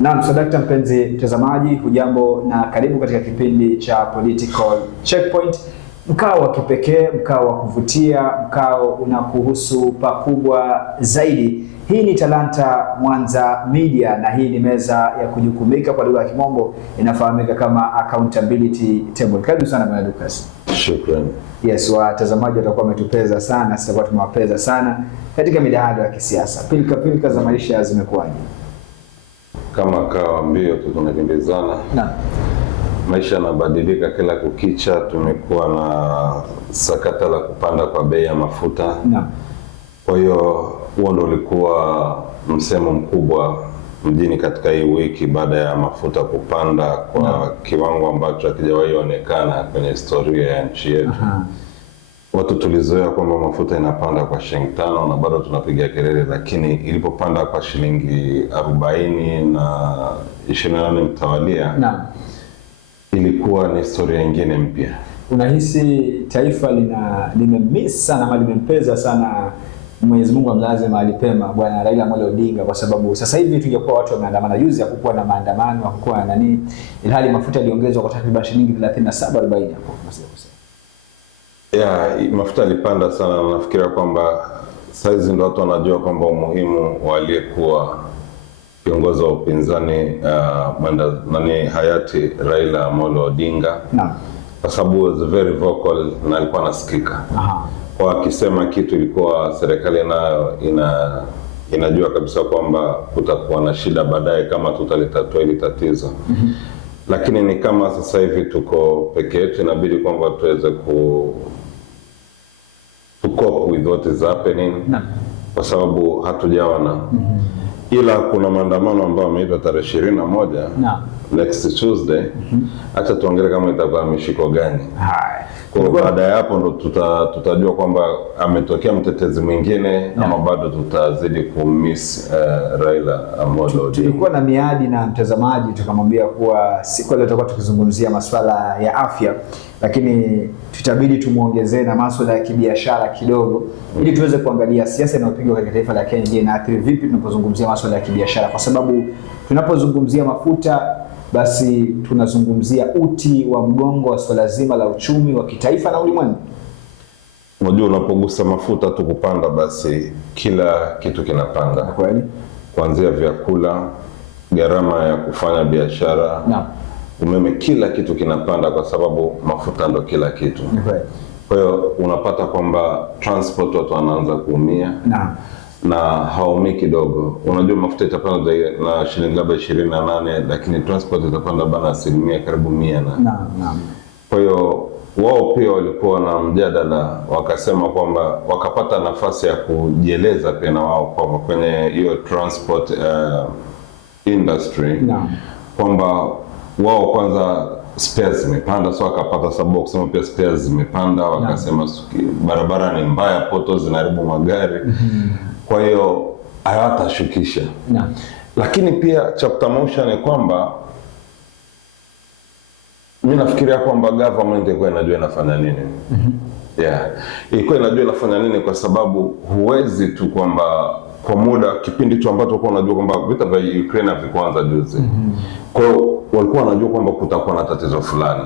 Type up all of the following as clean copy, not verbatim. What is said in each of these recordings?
Naam, sadakta mpenzi mtazamaji, hujambo na karibu katika kipindi cha Political Checkpoint, mkao wa kipekee, mkao wa kuvutia, mkao unakuhusu pakubwa zaidi. Hii ni Talanta Mwanza Media na hii ni meza ya kujukumika, kwa lugha ya Kimombo inafahamika kama accountability table. Karibu sana Bwana Lucas. Shukrani. Yes, watazamaji watakuwa wametupeza sana, sasa tumewapeza sana katika midahalo ya kisiasa. Pilika za maisha zimekuwaje? Kama kawa mbio tu tunakimbizana. Naam. Maisha yanabadilika kila kukicha. Tumekuwa na sakata la kupanda kwa bei ya mafuta. Naam. Kwa hiyo huo ndio ulikuwa msemo mkubwa mjini katika hii wiki, baada ya mafuta kupanda kwa kiwango ambacho hakijawahi onekana kwenye historia ya nchi yetu. Watu tulizoea kwamba mafuta inapanda kwa shilingi 5 na bado tunapiga kelele, lakini ilipopanda kwa shilingi 40 na 28 mtawalia, ilikuwa ni historia nyingine mpya. Unahisi taifa limemiss sana ama limempeza sana Mwenyezi Mungu amlaze mahali pema Bwana Raila Amolo Odinga, kwa sababu sasa hivi tungekuwa watu wameandamana? Juzi hakukuwa na maandamano, hakukuwa na nini, ilhali mafuta yaliongezwa kwa takriban shilingi 37-40 hapo. Mafuta yalipanda sana, na nafikiria kwamba saizi ndio watu wanajua kwamba umuhimu wa aliyekuwa kiongozi wa upinzani hayati Raila Amolo Odinga. Naam. Kwa sababu was very vocal na alikuwa anasikika. Kwa akisema kitu ilikuwa serikali nayo inajua kabisa kwamba kutakuwa na shida baadaye kama tutalitatua hili tatizo. Lakini ni kama sasa hivi tuko peke yetu, inabidi kwamba tuweze cope with what is happening. Kwa sababu hatujaona. Ila kuna maandamano ambayo yameitwa tarehe 21 next Tuesday. Acha tuangalie kama itakuwa mishiko gani. Kwa baada ya hapo ndo tutajua kwamba ametokea mtetezi mwingine ama bado tutazidi kumiss Raila Amolo Odinga. Tulikuwa na miadi na mtazamaji tukamwambia kuwa siku leo tutakuwa tukizungumzia masuala ya afya, lakini tutabidi tumuongezee na masuala ya kibiashara kidogo, ili tuweze kuangalia siasa inayopigwa katika taifa la Kenya je, inaathiri vipi tunapozungumzia masuala ya kibiashara, kwa sababu tunapozungumzia mafuta basi tunazungumzia uti wa mgongo wa swala zima la uchumi wa kitaifa na ulimwengu. Unajua, unapogusa mafuta tu kupanda, basi kila kitu kinapanda. Kweli? Kuanzia vyakula, gharama ya kufanya biashara, umeme, kila kitu kinapanda kwa sababu mafuta ndo kila kitu. Kwa hiyo unapata kwamba transport watu wanaanza kuumia. Na haumi kidogo. Unajua mafuta itapanda na shilingi labda 28, lakini transport itapanda bana asilimia karibu 100 Kwa hiyo wao pia walikuwa na mjadala, wakasema kwamba wakapata nafasi ya kujieleza pia na wao kwamba kwenye hiyo transport industry kwamba wao kwanza spares zimepanda, so wakapata sababu kusema pia spares zimepanda. Wakasema barabara ni mbaya, poto zinaharibu magari. Kwa hiyo hawatashukisha. Lakini pia chapter motion ni kwamba mimi nafikiria kwamba government ilikuwa inajua inafanya nini. Ilikuwa inajua inafanya nini, kwa sababu huwezi tu kwamba kwa muda kipindi tu ambacho ulikuwa unajua kwamba vita vya Ukraine havikuanza juzi. Kwa hiyo walikuwa wanajua kwamba kutakuwa na tatizo fulani.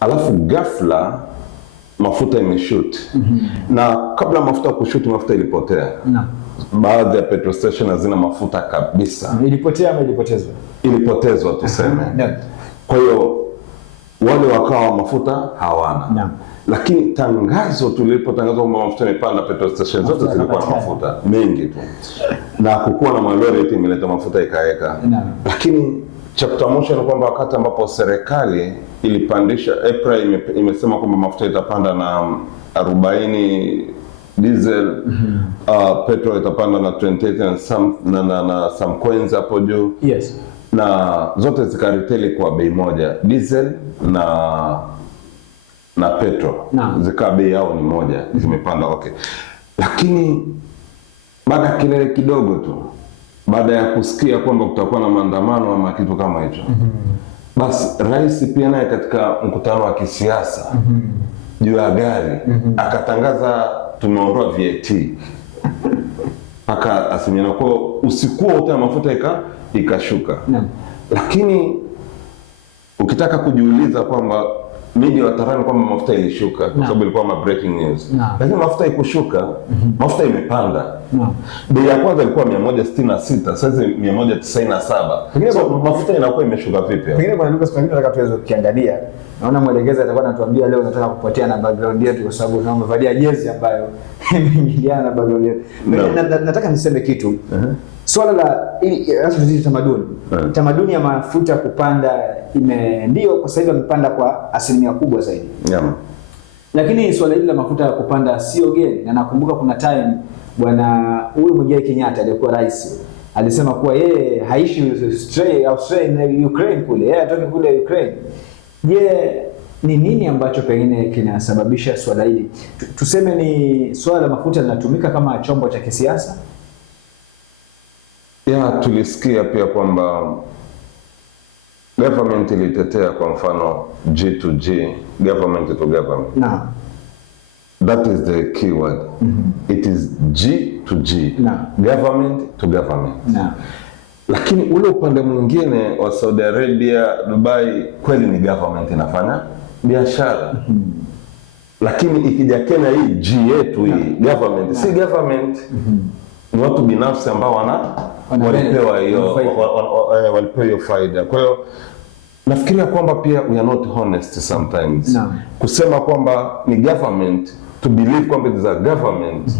Alafu ghafla mafuta imeshoot. Na kabla mafuta kushoot, mafuta ilipotea. Baadhi ya petrol station hazina mafuta kabisa. Ilipotea ama ilipotezwa? Ilipotezwa tuseme. Kwa hiyo wale wakawa mafuta hawana. Lakini tangazo tulipotangazwa kwamba mafuta imepanda, petrol station zote zilikuwa na mafuta mengi tu. Na kukuwa na malori eti imeleta mafuta ikaeka. Lakini chapter motion kwamba wakati ambapo serikali ilipandisha April, imesema kwamba mafuta itapanda na 40, diesel petrol itapanda na 28 na some coins hapo juu. Na zote zikariteli kwa bei moja, diesel na petrol zika bei yao ni moja, zimepanda. Lakini baada ya kilele kidogo tu, baada ya kusikia kwamba kutakuwa na maandamano ama kitu kama hicho, basi rais pia naye katika mkutano wa kisiasa juu ya gari akatangaza tumeondoa VAT mpaka asilimia. Kwa usiku wote mafuta ikashuka. Lakini ukitaka kujiuliza kwamba media watarani kwamba mafuta ilishuka kwa sababu ilikuwa breaking news. Lakini mafuta ikushuka, mafuta imepanda. Bei ya kwanza ilikuwa 166, sasa 197. So mafuta inakuwa imeshuka vipi? Pengine kuna ndugu spangine nataka tuweze kukiangalia. Naona mwelekezi atakuwa anatuambia leo nataka kupotea na background yetu kwa sababu tunamevalia jezi ambayo imeingiliana na background yetu. Nataka niseme kitu. Swala la hata tuzidi tamaduni. Tamaduni ya mafuta kupanda ndio kwa sasa hivi imepanda kwa asilimia kubwa zaidi. Lakini swala hili la mafuta kupanda sio geni, na nakumbuka kuna time bwana huyu Muigai Kenyatta aliyekuwa rais alisema kuwa yeye haishi Australia Ukraine kule, yeye atoke kule Ukraine. Je, ni nini ambacho pengine kinasababisha swala hili? Tuseme ni swala la mafuta linatumika kama chombo cha kisiasa? Tulisikia pia kwamba government ilitetea kwa mfano G2G, government to government. That is the key word. It is G2G, government to government. Lakini ule upande mwingine wa Saudi Arabia, Dubai, kweli ni government inafanya biashara. Lakini ikija Kenya hii G yetu hii government, si government. Ni watu binafsi ambao walipewa hiyo faida. Kwa hiyo nafikiria kwamba pia we are not honest sometimes. Kusema kwamba ni government, to believe kwamba it is a government.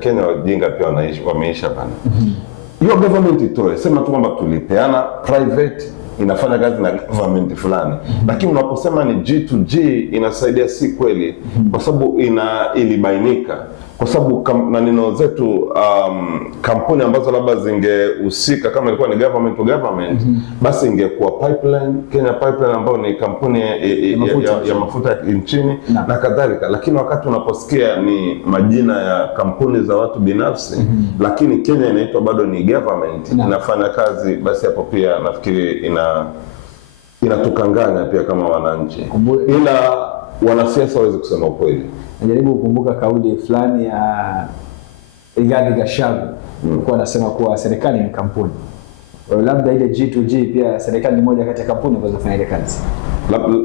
Kenya wajinga pia wameisha bana. Hiyo government itoe, sema tu kwamba tulipeana private inafanya kazi na government fulani. Lakini unaposema ni G2G inasaidia, si kweli, kwa sababu ilibainika. Kwa sababu maneno zetu kampuni ambazo labda zingehusika kama ilikuwa ni government to government, basi ingekuwa Pipeline, Kenya Pipeline ambayo ni kampuni ya mafuta nchini na kadhalika. Lakini wakati unaposikia ni majina ya kampuni za watu binafsi, lakini Kenya inaitwa bado ni government, inafanya kazi, basi hapo pia nafikiri inatukanganya pia kama wananchi. Ila wanasiasa waweze kusema ukweli. Najaribu kukumbuka kauli fulani ya Rigathi Gachagua alikuwa anasema kuwa serikali ni kampuni. Labda ile G2G pia serikali ni moja kati ya kampuni ambazo zinafanya ile kazi.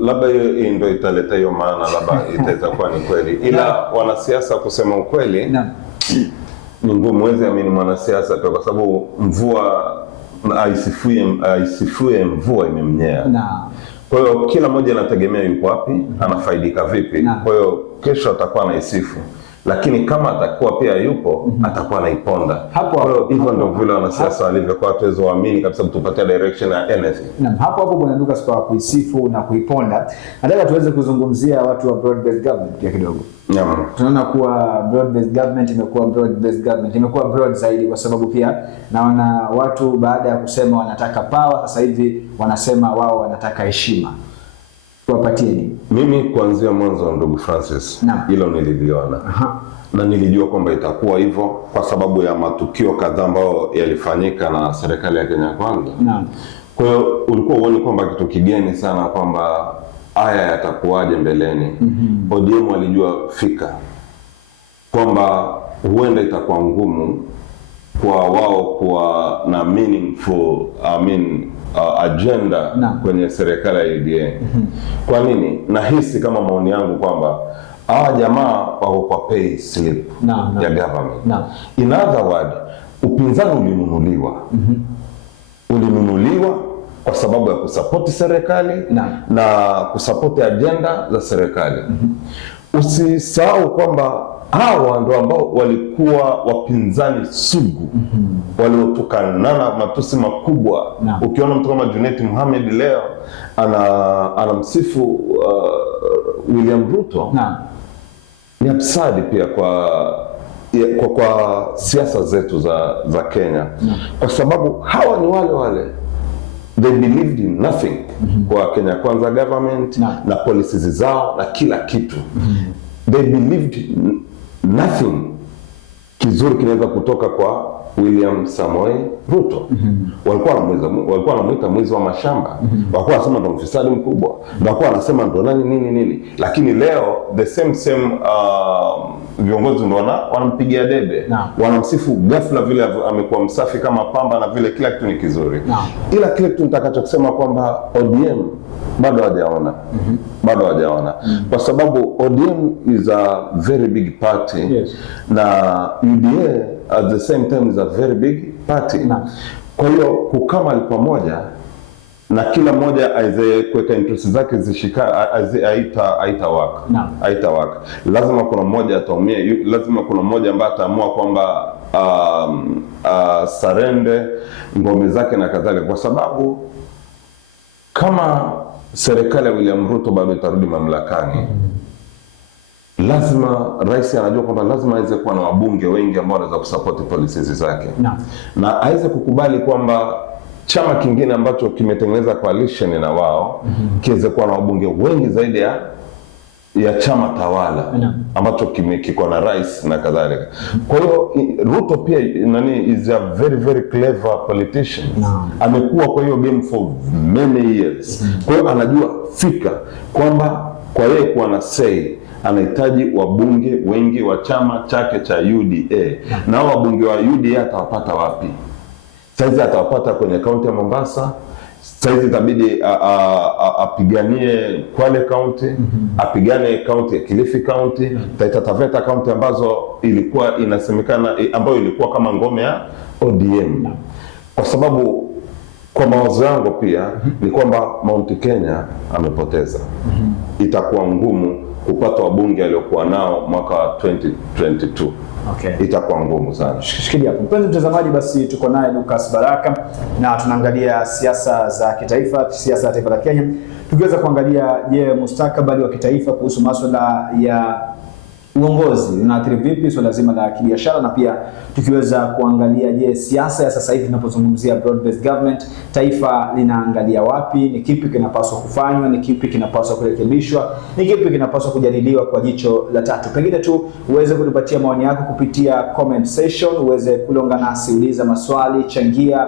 Labda hiyo ndio italeta hiyo maana, labda itaweza kuwa ni kweli. Ila wanasiasa kusema ukweli ni ngumu. Mwezi amini mwanasiasa kwa sababu mvua aisifue mvua imemnyea. Kwa hiyo kila mmoja anategemea yuko wapi, anafaidika vipi. Kwa hiyo kesho atakuwa anaisifu, lakini kama atakuwa pia yupo atakuwa anaiponda. Kwa hiyo hivyo ndio vile wanasiasa walivyokuwa, tuweze waamini kabisa tupatie direction ya anything. Hapo bwana Lucas, kwa kuisifu na kuiponda, nataka tuweze kuzungumzia watu wa broad based government pia kidogo. Tunaona kuwa broad based government imekuwa broad zaidi, kwa sababu pia naona watu baada ya kusema wanataka power, sasa hivi wanasema wao wanataka heshima. Tuwapatieni. Mimi kuanzia mwanzo ndugu Francis, hilo nililiona. Na nilijua kwamba itakuwa hivyo kwa sababu ya matukio kadhaa ambayo yalifanyika na serikali ya Kenya Kwanza. Kwa hiyo ulikuwa uone kwamba kitu kigeni sana kwamba haya yatakuwaje mbeleni. ODM walijua fika kwamba huenda itakuwa ngumu kwa wao kuwa na meaningful agenda kwenye serikali ya UDA. Kwa nini? Nahisi kama maoni yangu kwamba hawa jamaa wako kwa pay slip ya government. In other word, upinzani ulinunuliwa. Ulinunuliwa kwa sababu ya kusapoti serikali na kusapoti agenda za serikali. Usisahau kwamba hawa ndio ambao walikuwa wapinzani sugu, waliotukanana matusi makubwa. Ukiona mtu kama Junet Mohamed leo anamsifu William Ruto, ni absurd pia kwa siasa zetu za Kenya. Kwa sababu hawa ni wale they believed in nothing kwa Kenya Kwanza government na policies zao na kila kitu. They believed nothing kizuri kinaweza kutoka kwa William Samoei Ruto. Walikuwa wanamuita mwizi wa mashamba. Walikuwa wanasema ndo mfisadi mkubwa. Walikuwa wanasema ndo nini. Lakini leo the same viongozi ndio wanampigia debe, wanamsifu ghafla vile amekuwa msafi kama pamba na vile kila kitu ni kizuri. Ila kile kitu nitakachosema kwamba ODM bado hajaona, bado hajaona, kwa sababu ODM is a very big party, na UDA at the same time is a very big party. Kwa hiyo kukama pamoja na kila mmoja aweze kuweka interest zake zishika, haita work. Lazima kuna mmoja ataumia, lazima kuna mmoja ambaye ataamua kwamba sarende ngome zake na kadhalika, kwa sababu kama serikali ya William Ruto bado itarudi mamlakani, lazima rais anajua kwamba lazima aweze kuwa na wabunge wengi ambao wanaweza kusupport policies zake, na aweze kukubali kwamba chama kingine ambacho kimetengeneza coalition na wao kiweze kuwa na wabunge wengi zaidi ya chama tawala ambacho kiko na rais na kadhalika. Kwa hiyo Ruto pia is a very very clever politician. Amekuwa kwa hiyo game for many years. Kwa hiyo anajua fika kwamba kwa yeye kuwa na say anahitaji wabunge wengi wa chama chake cha UDA. Na wabunge wa UDA atawapata wapi? Saizi atawapata kwenye kaunti ya Mombasa. Saizi itabidi apiganie Kwale County, apigane kaunti ya Kilifi County, Taita Taveta County ambazo ilikuwa inasemekana, ambayo ilikuwa kama ngome ya ODM. Kwa sababu kwa mawazo yangu pia ni kwamba Mount Kenya amepoteza. Itakuwa ngumu kupata wabunge aliokuwa nao mwaka 2022. Itakuwa ngumu sana. Shikilia hapo. Mpenzi mtazamaji, basi tuko naye Lucas Baraka na tunaangalia siasa za kitaifa, siasa ya taifa la Kenya. Tukiweza kuangalia mustakabali wa kitaifa kuhusu masuala ya uongozi unaathiri vipi swala zima la kibiashara, na pia tukiweza kuangalia siasa ya sasa hivi tunapozungumzia broad based government, taifa linaangalia wapi, ni kipi kinapaswa kufanywa, ni kipi kinapaswa kurekebishwa, ni kipi kinapaswa kujadiliwa kwa jicho la tatu. Pengine tu uweze kutupatia maoni yako kupitia comment section, uweze kulonga nasi, uliza maswali, changia,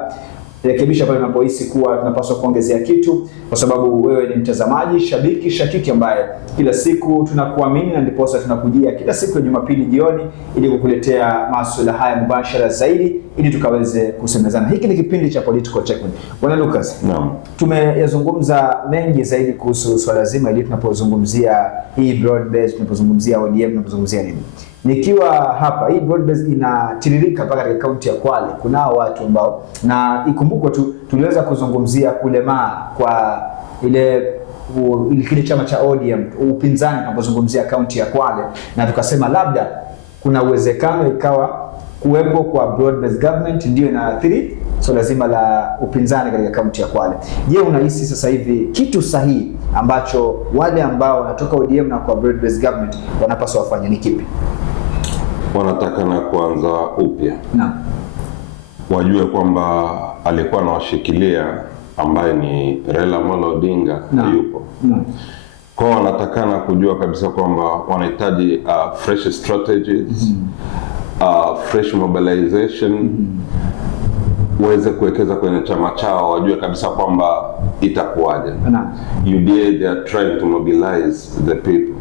rekebisha pale unapohisi kuwa tunapaswa kuongezea kitu, kwa sababu wewe ni mtazamaji, shabiki, shakiki ambaye kila siku tunakuamini, na ndipo tunakujia kila siku ya Jumapili jioni ili kukuletea masuala haya mubashara zaidi ili tukaweze kusemezana. Hiki ni kipindi cha Political Checkpoint. Bwana Lucas, tumeyazungumza mengi zaidi kuhusu swala zima ili tunapozungumzia hii broad base, tunapozungumzia ODM, tunapozungumzia nini. Nikiwa hapa, hii broad base inatiririka mpaka katika kaunti ya Kwale. Kunao watu ambao, na ikumbukwe tu tuliweza kuzungumzia kulemaa kwa kile chama cha ODM, upinzani tunapozungumzia kaunti ya Kwale, na tukasema labda kuna uwezekano ikawa kuwepo kwa broad based government ndio inaathiri swala zima la upinzani katika kaunti ya Kwale. Je, unahisi sasa hivi kitu sahihi ambacho wale ambao wanatoka ODM na kwa broad based government wanapaswa wafanye ni kipi? Wanataka na kuanza upya. Wajue kwamba alikuwa anawashikilia ambaye ni Raila Amolo Odinga yupo. Kwa wanatakana kujua kabisa kwamba wanahitaji fresh strategies, fresh mobilization, waweze kuwekeza kwenye chama chao, wajue kabisa kwamba itakuwaje. UDA they are trying to mobilize the people.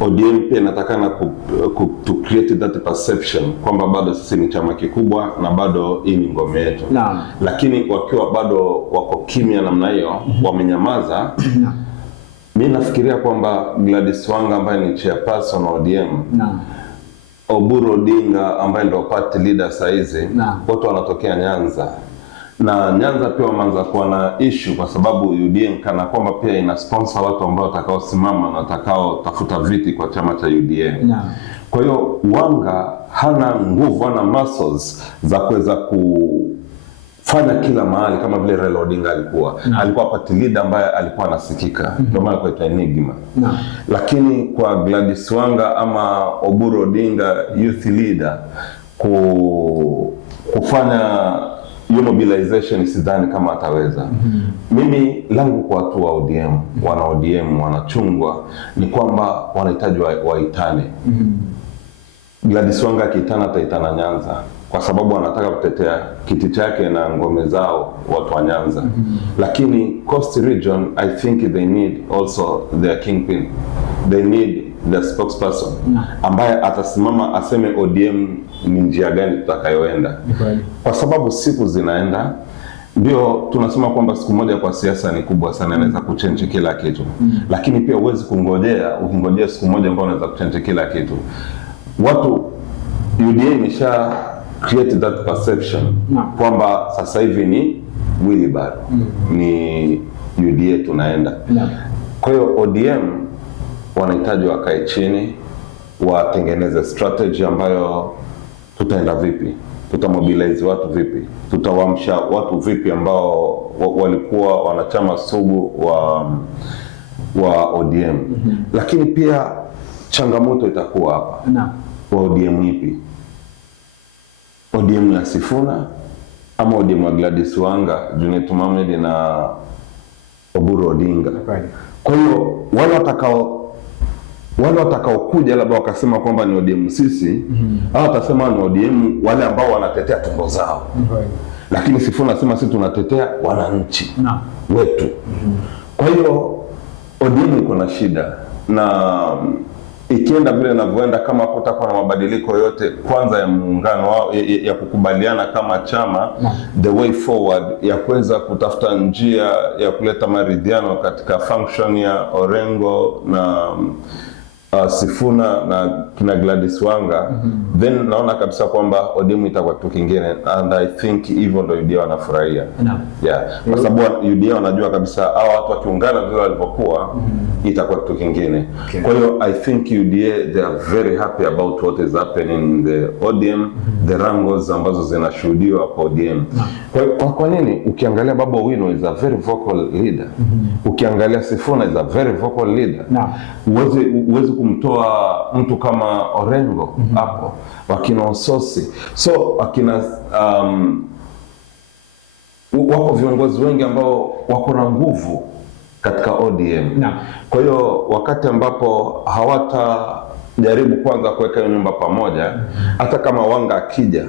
ODM pia inatakana to create that perception kwamba bado sisi ni chama kikubwa na bado hii ni ngome yetu. Lakini wakiwa bado wako kimya namna hiyo, wamenyamaza, mimi nafikiria kwamba Gladys Wanga ambaye ni chairperson wa ODM, Oburu Odinga ambaye ndio party leader saizi, wote wanatokea Nyanza. Na Nyanza pia wameanza kuwa na issue kwa sababu UDA kana kwamba pia ina sponsor watu ambao watakao simama na watakao tafuta viti kwa chama cha UDA. Kwa hiyo Wanga hana nguvu, hana muscles za kuweza kufanya kila mahali kama vile Raila Odinga alikuwa. Alikuwa party leader ambaye alikuwa anasikika. Ndio maana kwa enigma. Lakini kwa Gladys Wanga ama Oburu Odinga youth leader kufanya mobilization sidhani kama ataweza. Mimi langu kwa watu wa ODM, wana ODM wanachungwa ni kwamba wanahitaji waitane. Gladys Wanga akiitana ataitana Nyanza kwa sababu anataka kutetea kiti chake na ngome zao watu wa Nyanza. Lakini Coast Region I think they need also their kingpin. They need the spokesperson ambaye atasimama aseme ODM ni njia gani tutakayoenda. Kwa sababu siku zinaenda, ndio tunasema kwamba siku moja kwa siasa ni kubwa sana, inaweza kuchange kila kitu. Lakini pia huwezi ukingojea siku moja ambayo unaweza kuchange kila kitu. Watu UDA imesha create that perception kwamba sasa hivi ni wheelbarrow, ni UDA tunaenda. Kwa hiyo ODM wanahitaji wakae chini, watengeneze strategy ambayo tutaenda vipi, tutamobilize watu vipi, tutawamsha watu vipi ambao walikuwa wanachama sugu wa ODM. Lakini pia changamoto itakuwa hapa. Wa ODM ipi? ODM ya Sifuna ama ODM wa Gladys Wanga, Junet Mohamed na Oburu Odinga? Kwa hiyo wale watakao kuja labda wakasema kwamba ni ODM sisi, au watasema ni ODM wale ambao wanatetea tumbo zao. Lakini Sifuna anasema sisi tunatetea wananchi wetu. Kwa hiyo ODM iko na shida, na ikienda vile inavyoenda, kama kutakuwa na mabadiliko yote kwanza ya muungano wao ya kukubaliana kama chama, the way forward ya kuweza kutafuta njia ya kuleta maridhiano katika function ya Orengo na Sifuna na kina Gladys Wanga, then naona kabisa kwamba ODM itakuwa kitu kingine, and I think hivyo ndio UDA wanafurahia. Kwa sababu UDA wanajua kabisa hao watu wakiungana vile walivyokuwa itakuwa kitu kingine. Kwa hiyo I think UDA they are very happy about what is happening in the ODM, the wrangles ambazo zinashuhudiwa kwa ODM. Kwa nini? Ukiangalia Babu Owino is a very vocal leader. Ukiangalia Sifuna is a very vocal leader. Uwezi kumtoa mtu kama Orengo hapo, wakina Ososi. So wakina wako viongozi wengi ambao wako na nguvu katika ODM. Kwa hiyo wakati ambapo hawatajaribu kwanza kuweka hiyo nyumba pamoja, hata kama Wanga akija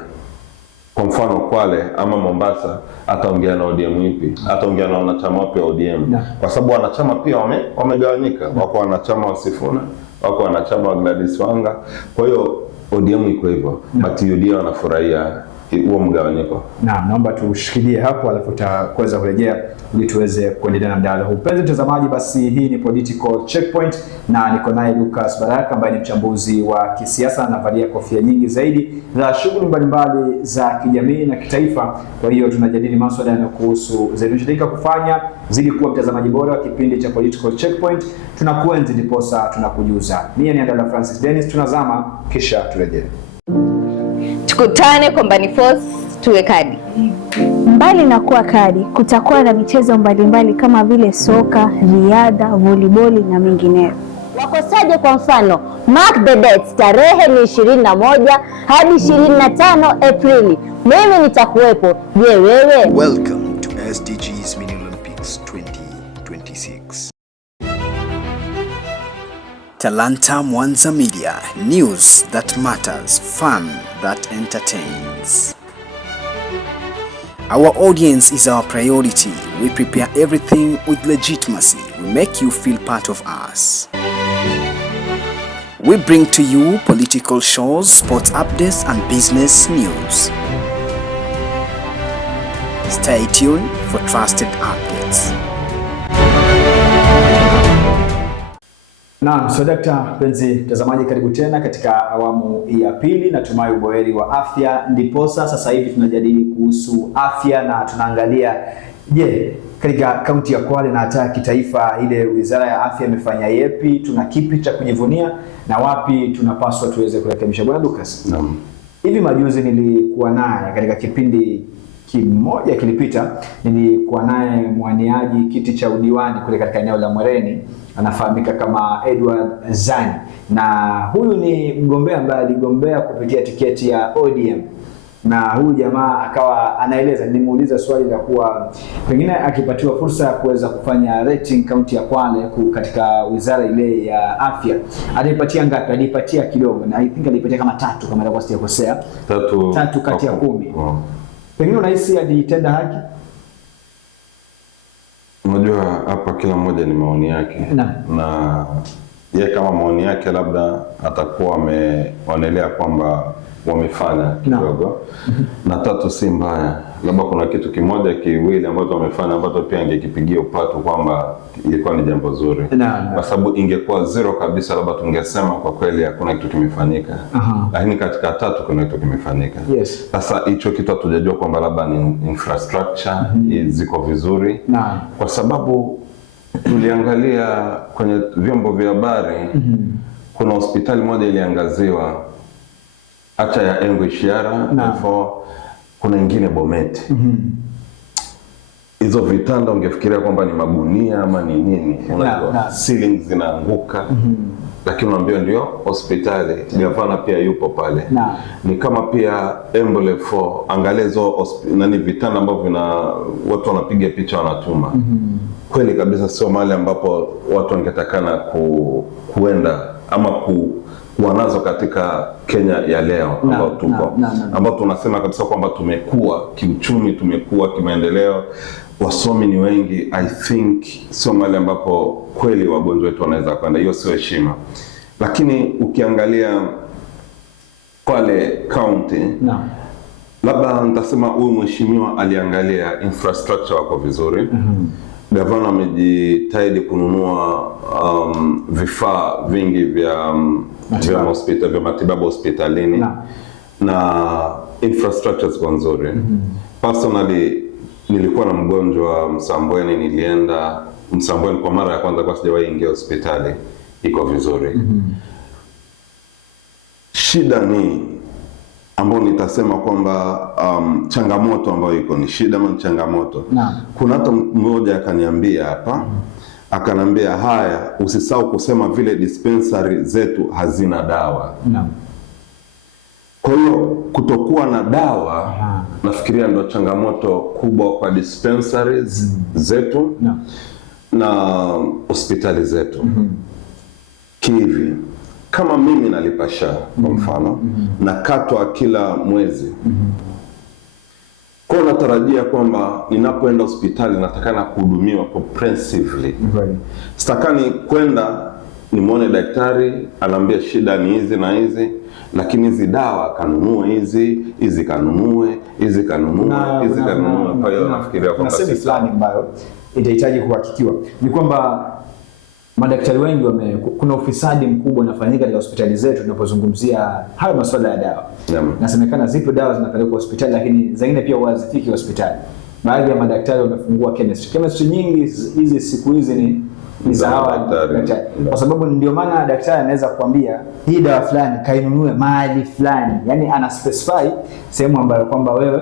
kwa mfano Kwale ama Mombasa, ataongea na ODM ipi? Ataongea na wanachama wapi wa ODM? Kwa sababu wanachama pia wamegawanyika. Wako wanachama wa Sifuna, wako wanachama wa Gladys Wanga. Kwa hiyo ODM iko hivyo, but UDA wanafurahia huo mgawanyiko. Naomba tushikilie hapo alafu tutaweza kurejea ili tuweze kuendelea na mdahalo huu. Mpenzi mtazamaji, basi hii ni Political Checkpoint na niko naye Lucas Baraka ambaye ni mchambuzi wa kisiasa, anavalia kofia nyingi zaidi za shughuli mbalimbali za kijamii na kitaifa. Kwa hiyo tunajadili masuala yanayokuhusu zinazohitajika kufanya zidi kuwa mtazamaji bora wa kipindi cha Political Checkpoint. Tunakuenzi ndiposa tunakujuza. Mimi ni Andala Francis Dennis, tunazama kisha turejee. Tukutane Kombani Force tuwe kadi. Mbali na kuwa kadi, kutakuwa na michezo mbalimbali kama vile soka, riadha, voliboli na mingineyo. Wakosaje? Kwa mfano, mark the dates, tarehe ni 21 hadi 25 Aprili. Mimi nitakuwepo. Je, wewe? Welcome to SDG's Mini Olympics 2026. Talanta Mwanza Media, news that matters, fun that entertains. Our audience is our priority. We prepare everything with legitimacy. We make you feel part of us. We bring to you political shows, sports updates and business news. Stay tuned for trusted updates. Naam, so mpenzi mtazamaji, karibu tena katika awamu ya pili. Natumai uboheri wa afya. Ndiposa sasa hivi tunajadili kuhusu afya na tunaangalia katika kaunti ya Kwale na hata kitaifa, ile Wizara ya Afya imefanya yepi, tuna kipi cha kujivunia na wapi tunapaswa tuweze kurekebisha. Bwana Lucas. Naam. Hivi majuzi nilikuwa naye katika kipindi kimoja kilipita, nilikuwa naye mwaniaji kiti cha udiwani kule katika eneo la Mwereni, anafahamika kama Edward Zani, na huyu ni mgombea ambaye aligombea kupitia tiketi ya ODM. Na huyu jamaa akawa anaeleza, nilimuuliza swali la kuwa pengine akipatiwa fursa ya kuweza kufanya rating kaunti ya Kwale katika wizara ile ya afya, alipatia ngapi? Alipatia kidogo, na I think alipatia kama 3 kama ndio sijakosea. 3 kati ya 10. Pengine unahisi alitenda haki? Unajua hapa kila mmoja ni maoni yake. Na yeye kama maoni yake labda atakuwa ameonelea kwamba wamefanya kidogo. Na tatu si mbaya, labda kuna kitu kimoja kiwili ambacho wamefanya ambacho pia angekipigia upatu kwamba ilikuwa ni jambo zuri. Kwa sababu ingekuwa zero kabisa, labda tungesema kwa kweli hakuna kitu kimefanyika. Lakini katika tatu kuna kitu kimefanyika. Sasa hicho kitu hatujajua kwamba labda ni infrastructure ziko vizuri. Kwa sababu tuliangalia kwenye vyombo vya habari, kuna hospitali moja iliangaziwa acha ya Enguishiara, kuna ingine Bomet. Hizo vitanda ungefikiria kwamba ni magunia ama ni nini, unajua ceiling zinaanguka. Lakini unaambiwa ndio hospitali, gavana pia yupo pale. Ni kama pia Embole 4, angalezo vitanda ambavyo watu wanapiga picha wanatuma. Kweli kabisa sio mahali ambapo watu wangetakana kuenda ama kuwa nazo katika Kenya ya leo ambao tuko. Ambao tunasema kabisa kwamba tumekuwa kiuchumi, tumekuwa kimaendeleo, wasomi ni wengi. I think sio mahali ambapo kweli wagonjwa wetu wanaweza kwenda. Hiyo sio heshima. Lakini ukiangalia Kwale County, labda nitasema huyu mheshimiwa aliangalia infrastructure wako vizuri. Gavana amejitahidi kununua vifaa vingi vya matibabu hospitalini na infrastructure ziko nzuri. Personally nilikuwa na mgonjwa Msambweni, nilienda Msambweni kwa mara ya kwanza kwa sijawahi ingia hospitali, iko vizuri. Shida ni ambao nitasema kwamba changamoto ambayo iko ni shida ama changamoto. Kuna hata mmoja akaniambia hapa, akanambia haya, usisahau kusema vile dispensary zetu hazina dawa. Kwa hiyo kutokuwa na dawa nafikiria ndo changamoto kubwa kwa dispensaries zetu na hospitali zetu. Kivi kama mimi nalipa SHA kwa mfano, nakatwa kila mwezi. Kwa natarajia kwamba ninapoenda hospitali natakana kuhudumiwa comprehensively. Sitakani kwenda nimuone daktari anaambia shida ni hizi na hizi, lakini hizi dawa kanunue hizi kanunue. Kwa hiyo nafikiria kwamba sisi fulani ambayo itahitaji kuhakikiwa ni kwamba madaktari wengi kuna ufisadi mkubwa unafanyika katika hospitali zetu tunapozungumzia hayo masuala ya dawa. Nasemekana zipo dawa zinapelekwa hospitali lakini zingine pia hazifiki hospitali. Baadhi ya madaktari wamefungua chemistry nyingi hizi siku hizi ni za hawa daktari. Kwa sababu ndio maana daktari anaweza kukwambia hii dawa fulani kainunue mahali fulani. Yaani ana specify sehemu ambayo kwamba wewe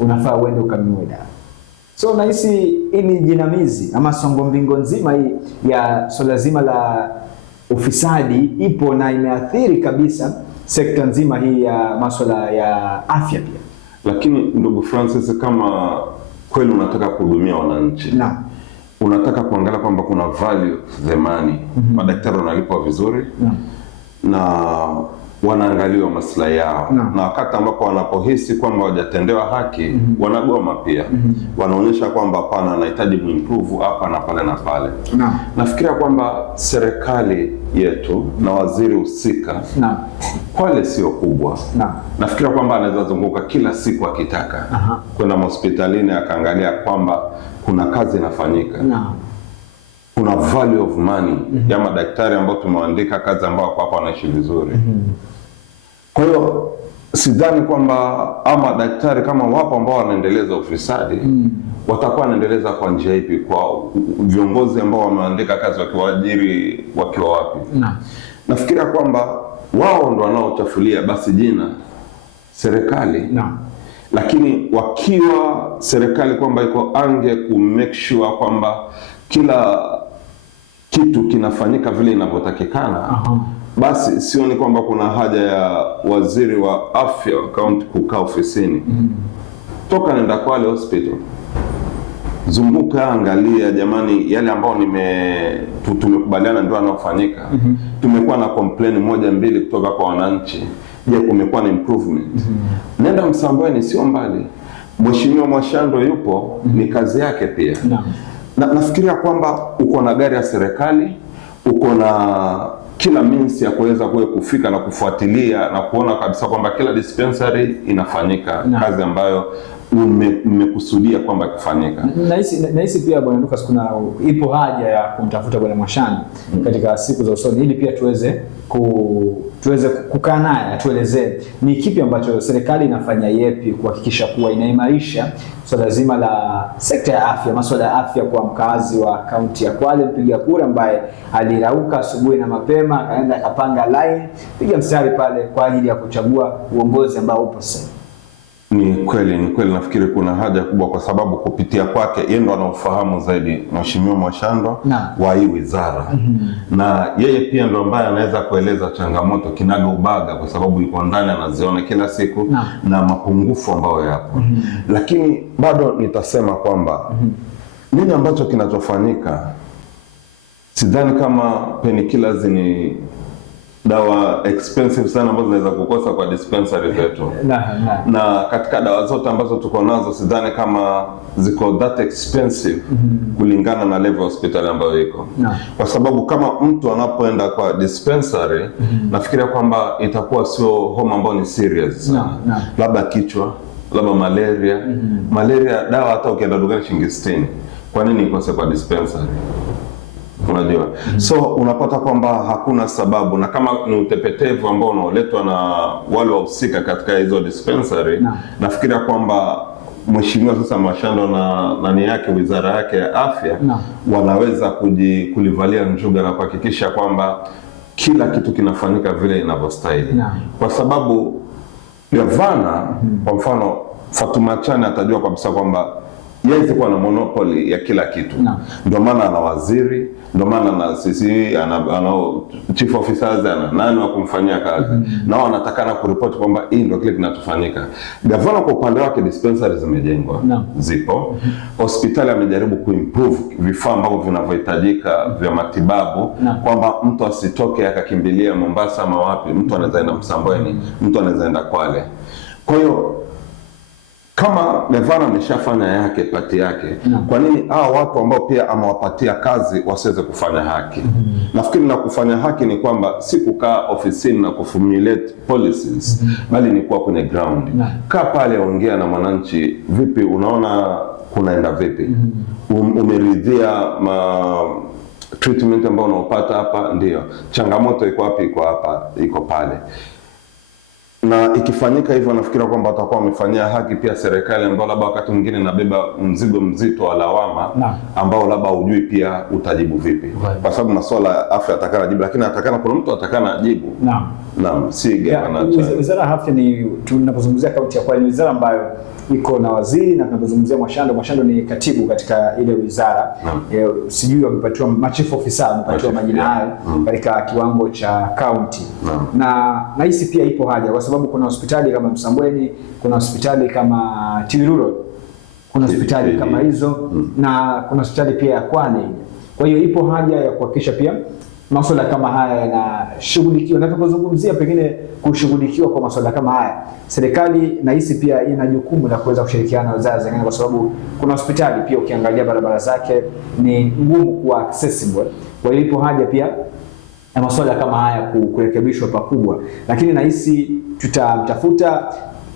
unafaa uende ukanunue dawa. So nahisi hili jinamizi ama songo mbingo nzima hii ya swala zima la ufisadi ipo na imeathiri kabisa sekta nzima hii ya masuala ya afya pia. Lakini ndugu Francis, kama kweli unataka kuhudumia wananchi, unataka kuangalia kwamba kuna value the money. Madaktari wanalipwa vizuri na wanaangaliwa maslahi yao. Na wakati ambapo wanapohisi kwamba hawajatendewa haki, wanagoma pia. Wanaonyesha kwamba hapana, anahitaji improve hapa na pale na pale. Nafikiria kwamba serikali yetu na waziri husika Kwale sio kubwa. Nafikiria kwamba anaweza zunguka kila siku akitaka kwenda hospitalini akaangalia kwamba kuna kazi inafanyika. Kuna value of money ya madaktari ambao tumeandika kazi ambao hapa wanaishi vizuri. Kwa hiyo sidhani kwamba ama daktari kama wapo ambao wanaendeleza ufisadi watakuwa wanaendeleza kwa njia ipi kwa viongozi ambao wameandika kazi wakiwaajiri wakiwa wapi. Nafikiria kwamba wao ndo wanaochafulia basi jina serikali. Lakini wakiwa serikali kwamba iko ange ku make sure kwamba kila kitu kinafanyika vile inavyotakikana, basi sioni kwamba kuna haja ya waziri wa afya kaunti kukaa ofisini. Toka nenda Kwale hospital, zunguka, angalia jamani, yale ambao tumekubaliana ndio yanayofanyika. Tumekuwa na complaint moja mbili kutoka kwa wananchi. Je, kumekuwa na improvement? Nenda Msambweni, sio mbali. Mheshimiwa Mwashando yupo, ni kazi yake pia. Nafikiria kwamba uko na gari ya serikali, uko na kila means ya kuweza kufika na kufuatilia na kuona kabisa kwamba kila dispensary inafanyika kazi ambayo mmekusudia kwamba kufanyika. Nahisi pia Bwana Lucas, ipo haja ya kumtafuta Bwana Mwashando katika siku za usoni ili pia tuweze kukaa naye atuelezee ni kipi ambacho serikali inafanya yepi kuhakikisha kuwa inaimarisha swala zima la sekta ya afya, masuala ya afya kwa mkazi wa kaunti ya Kwale, mpiga kura ambaye alirauka asubuhi na mapema akaenda akapanga line, piga mstari pale kwa ajili ya kuchagua uongozi ambao upo sasa. Ni kweli nafikiri kuna haja kubwa, kwa sababu kupitia kwake yeye ndo anaofahamu zaidi Mheshimiwa Mwashando wa hii wizara. Na yeye pia ndo ambaye anaweza kueleza changamoto kinaga ubaga, kwa sababu yuko ndani anaziona kila siku na mapungufu ambayo yapo. Lakini bado nitasema kwamba nini ambacho kinachofanyika, sidhani kama painkillers ni dawa expensive sana ambazo zinaweza kukosa kwa dispensary zetu. Na katika dawa zote ambazo tuko nazo sidhani kama ziko that expensive kulingana na level hospitali ambayo iko. Kwa sababu kama mtu anapoenda kwa dispensary, nafikiria kwamba itakuwa sio homa ambayo ni serious sana. Labda kichwa, labda malaria. Malaria dawa hata ukienda dukani shilingi 60. Kwa nini ikose kwa dispensary? Unajua. So unapata kwamba hakuna sababu, na kama ni utepetevu ambao unaoletwa na wale wahusika katika hizo dispensary, nafikiria kwamba Mheshimiwa sasa Mwashando na nani yake wizara yake ya afya wanaweza kulivalia njuga na kuhakikisha kwamba kila kitu kinafanyika vile inavyostahili. Kwa sababu gavana kwa mfano Fatuma Chani atajua kabisa kwamba yeye kwa na monopoly ya kila kitu. Ndio maana ana waziri, ndio maana na sisi ana chief officers, ana nani wa kumfanyia kazi. Nao wanatakana kuripoti kwamba hii ndio kile kinachofanyika. Gavana kwa upande wake dispensary zimejengwa, zipo. Hospitali amejaribu kuimprove vifaa ambavyo vinavyohitajika vya matibabu, kwamba mtu asitoke akakimbilia Mombasa ama wapi, mtu anaweza enda Msambweni, mtu anaweza enda Kwale. Kwa hiyo kama gavana ameshafanya yake pati yake, kwa nini hao watu ambao pia amewapatia kazi wasiweze kufanya haki? Nafikiri na kufanya haki ni kwamba si kukaa ofisini na kuformulate policies, bali ni kuwa kwenye ground. Kaa pale, ongea na mwananchi, vipi unaona kunaenda vipi? Umeridhia treatment ambayo unaopata hapa? Ndio. Changamoto iko wapi? Iko hapa, iko pale. Na ikifanyika hivyo, nafikiri kwamba watakuwa wamefanyia haki pia serikali ambao labda wakati mwingine inabeba mzigo mzito wa lawama ambao labda hujui pia utajibu vipi. Kwa sababu masuala ya afya atakana jibu, lakini atakana kuna mtu atakana jibu. Si gavana. Wizara ya afya ni tunapozungumzia kaunti ya Kwale, ni wizara ambayo iko na waziri, na tunapozungumzia Mwashando ni katibu katika ile wizara. Sijui wamepatiwa machief officer, wamepatiwa majina hayo katika kiwango cha kaunti. Na nahisi pia ipo haja, kwa sababu kuna hospitali kama Msambweni, kuna hospitali kama Tiwiruro, kuna hospitali kama hizo, na kuna hospitali pia ya Kwale. Kwa hiyo ipo haja ya kuhakikisha pia masuala kama haya yanashughulikiwa. Na tunapozungumzia pengine kushughulikiwa kwa masuala kama haya, serikali nahisi pia ina jukumu la kuweza kushirikiana na wizara zingine, kwa sababu kuna hospitali pia ukiangalia barabara zake ni ngumu kuwa accessible. Kwa hiyo ipo haja pia na masuala kama haya kurekebishwa pakubwa. Lakini nahisi tutamtafuta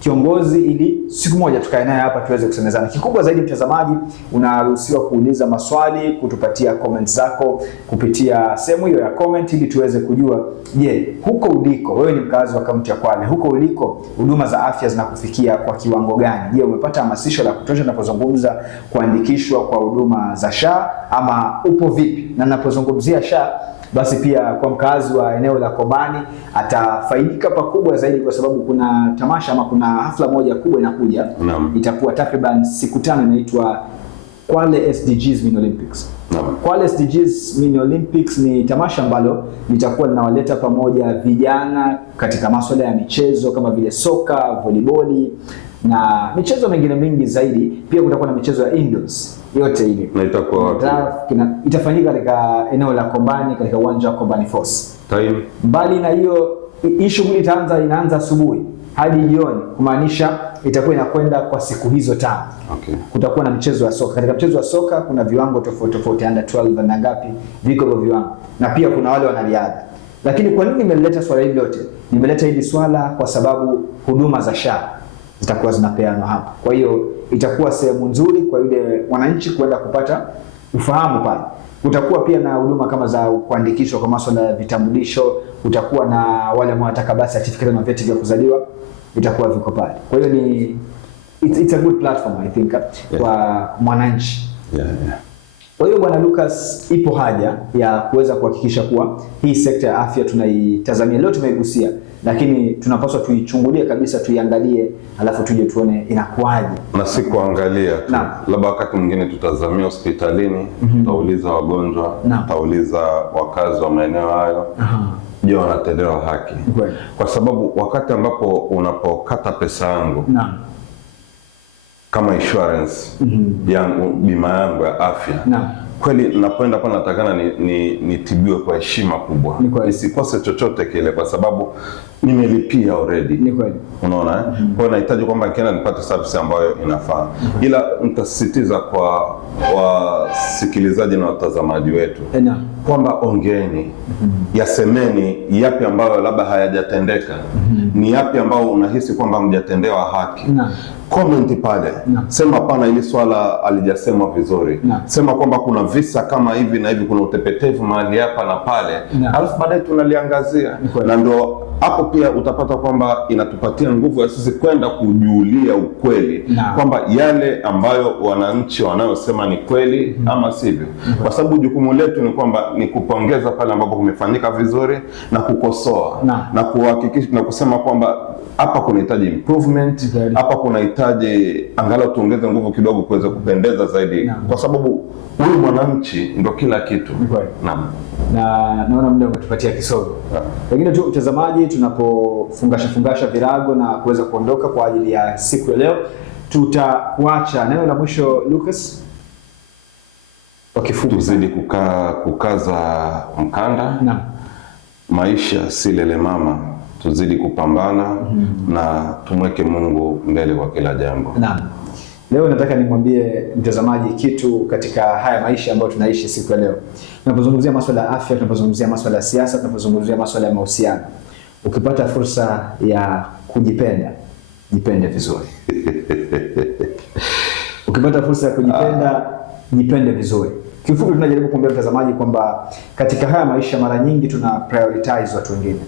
kiongozi ili siku moja tukae naye hapa tuweze kusemezana. Kikubwa zaidi, mtazamaji, unaruhusiwa kuuliza maswali, kutupatia comments zako kupitia sehemu hiyo ya comment, ili tuweze kujua, je, huko uliko wewe ni mkazi wa kaunti ya Kwale, huko uliko huduma za afya zinakufikia kwa kiwango gani? Je, umepata hamasisho la kutosha tunapozungumza kuandikishwa kwa huduma za SHA, ama upo vipi? Na ninapozungumzia SHA, basi pia kwa mkazi wa eneo la Kombani atafaidika pakubwa zaidi, kwa sababu kuna tamasha ama kuna hafla moja kubwa inakuja. Itakuwa takriban siku 5, inaitwa Kwale SDGs Mini Olympics. Kwale SDGs Mini Olympics ni tamasha ambalo litakuwa linawaleta pamoja vijana katika masuala ya michezo kama vile soka, volleyball na michezo mingine mingi zaidi. Pia kutakuwa na michezo ya indoors yote ile. Na itakuwa itafanyika katika eneo la Kombani, katika uwanja wa Kombani Force. Mbali na hiyo, hii shughuli inaanza asubuhi hadi jioni, kumaanisha itakuwa inakwenda kwa siku hizo 5. Kutakuwa na michezo ya soka. Katika mchezo wa soka kuna viwango tofauti tofauti, under 12 na ngapi, viko hivyo viwango. Na pia kuna wale wanariadha. Lakini kwa nini nimeleta swala hili lote? Nimeleta hili swala kwa sababu huduma za SHA zitakuwa zinapeanwa hapa. Kwa hiyo itakuwa sehemu nzuri kwa yule wananchi kwenda kupata ufahamu pale. Utakuwa pia na huduma kama za kuandikishwa kwa masuala ya vitambulisho, utakuwa na wale ambao wanataka birth certificate na vyeti vya kuzaliwa, itakuwa viko pale. Kwa hiyo ni it's a good platform I think kwa mwananchi. Kwa hiyo Bwana Lucas, ipo haja ya kuweza kuhakikisha kuwa hii sekta ya afya tunaitazamia. Leo tumeigusia, lakini tunapaswa tuichungulie kabisa, tuiangalie, alafu tuje tuone inakuaje. Na si kuangalia tu. Labda wakati mwingine tutazamia hospitalini, tutauliza wagonjwa, tutauliza wakazi wa maeneo hayo. Je, wanatendewa haki? Kwa sababu wakati ambapo unapokata pesa yangu kama insurance yangu, bima yangu ya afya, kweli napoenda pale natakana nitibiwe kwa heshima kubwa, nisikose chochote kile, kwa sababu nimelipia already. Unaona kwa hiyo nahitaji kwamba nikienda nipate service ambayo inafaa. Ila nitasisitiza kwa wasikilizaji na watazamaji wetu kwamba ongeeni, yasemeni yapi ambayo labda hayajatendeka, ni yapi ambayo unahisi kwamba mjatendewa haki. Comment pale, sema hapana, ili swala alijasemwa vizuri, sema kwamba kuna visa kama hivi na hivi, kuna utepetevu mahali hapa na pale, alafu baadaye tunaliangazia. Na ndio hapo pia utapata kwamba inatupatia nguvu ya sisi kwenda kujulia ukweli kwamba yale ambayo wananchi wanayosema ni kweli ama sivyo. Kwa sababu jukumu letu ni kwamba ni kupongeza pale ambapo kumefanyika vizuri na kukosoa na kuhakikisha na kusema kwamba hapa kunahitaji improvement, hapa kunahitaji angalau tuongeze nguvu kidogo kuweza kupendeza zaidi, kwa sababu huyu mwananchi ndio kila kitu. Na naona muda umetupatia kisogo. Pengine tu mtazamaji, tunapofungasha virago na kuweza kuondoka kwa ajili ya siku ya leo, tutakuacha neno la mwisho Lucas. Kwa kifupi, tuzidi kukaza mkanda. Maisha si lele mama, tuzidi kupambana na tumweke Mungu mbele kwa kila jambo. Leo nataka nimwambie mtazamaji kitu katika haya maisha ambayo tunaishi siku ya leo. Tunapozungumzia masuala ya afya, tunapozungumzia masuala ya siasa, tunapozungumzia masuala ya mahusiano, ukipata fursa ya kujipenda, jipende vizuri. Ukipata fursa ya kujipenda, jipende vizuri. Kifupi tunajaribu kumwambia mtazamaji kwamba katika haya maisha mara nyingi tuna prioritize watu wengine.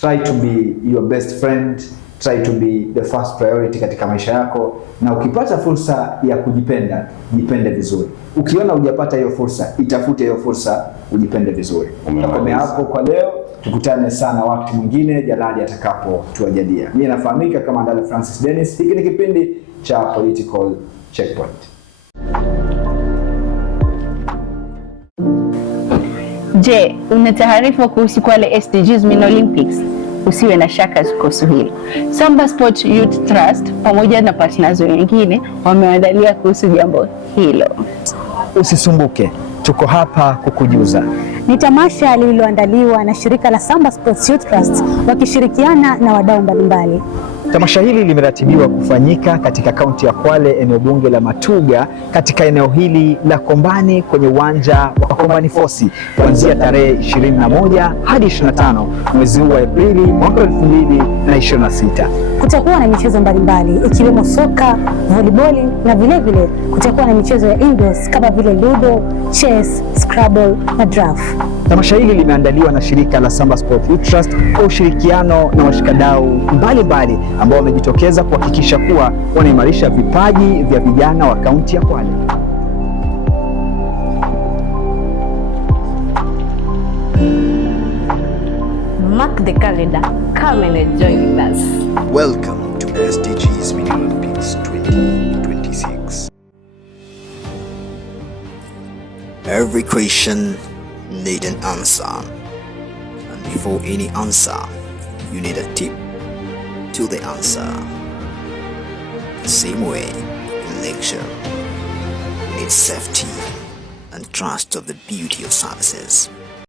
Try to be your best friend, try to be the first priority katika maisha yako, na ukipata fursa ya kujipenda, jipende vizuri. Ukiona hujapata hiyo fursa, itafute hiyo fursa, ujipende vizuri. Tutakomea hapo kwa leo, tukutane sana wakati mwingine Jalali atakapo tuajalia. Mimi nafahamika kama Ndala Francis Dennis. Hiki ni kipindi cha Political Checkpoint. Je, una taarifa kuhusu Kwale SDGs Mini Olympics? Usiwe na shaka kuhusu hilo. Samba Sport Youth Trust pamoja na partners wengine wameandalia kuhusu jambo hilo. Usisumbuke, tuko hapa kukujuza. Ni tamasha lililoandaliwa na shirika la Samba Sports Youth Trust wakishirikiana na wadau mbalimbali. Tamasha hili limeratibiwa kufanyika katika kaunti ya Kwale, eneo bunge la Matuga, katika eneo hili la Kombani kwenye uwanja wa Kombani Fosi, kuanzia tarehe 21 hadi 25 mwezi huu wa Aprili mwaka 2026. Kutakuwa na michezo mbalimbali ikiwemo soka, volleyball na vile kutakuwa na michezo ya indoors kama vile ludo, chess, scrabble na draft. Tamasha hili limeandaliwa na shirika la Samba Sport Youth Trust kwa ushirikiano na washikadau mbalimbali ambao wamejitokeza kuhakikisha kuwa wanaimarisha vipaji vya vijana wa kaunti ya Kwale. Mark the calendar. Come and join us. Welcome to SDGs Mini Olympics 2026. Every question needs an answer. And before any answer, you need a tip to the answer. The same way in lecture, you need safety and trust of the beauty of services.